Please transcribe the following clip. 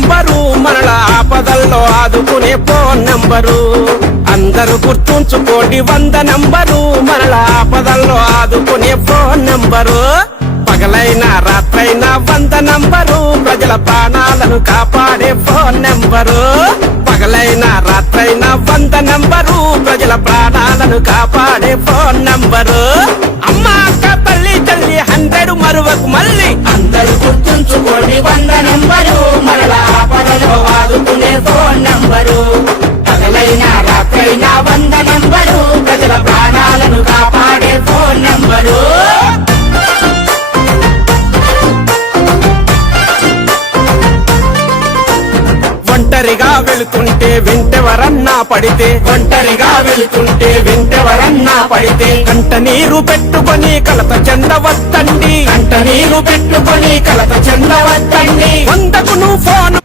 Number, మనల ఆపదల్లో ఆదుకునే phone number. అందరూ గుర్తుంచుకోండి 100 నంబరు, మనల ఆపదల్లో ఆదుకునే ఫోన్ నంబరు. పగలైనా రాత్రైనా 100 నంబరు, ప్రజల ప్రాణాలను కాపాడే ఫోన్ నంబరు. పగలైనా రాత్రైనా 100 నంబరు, ప్రజల ప్రాణాలను కాపాడే ఫోన్ నంబరు. అమ్మ అక్క తల్లి తల్లి 100 మరువకు మళ్ళీ. అందరూ గుర్తుంచుకోండి 100 నంబరు, మనల ఆపదలో ఆదుకునే ఫోన్ నంబరు. పగలైనా రాత్రైనా 100 నంబరు, ప్రజల ప్రాణాలను కాపాడే ఫోన్ నంబరు. ఒంటరిగా వెళుతుంటే వెంటెవరన్నా పడితే, ఒంటరిగా వెళుతుంటే వెంటెవరన్నా పడితే, కంట నీరు పెట్టుకొని కలత చెందవద్దండి. కంట నీరు పెట్టుకొని కలత చెందవద్దండి. 100కు నువ్వు ఫోన్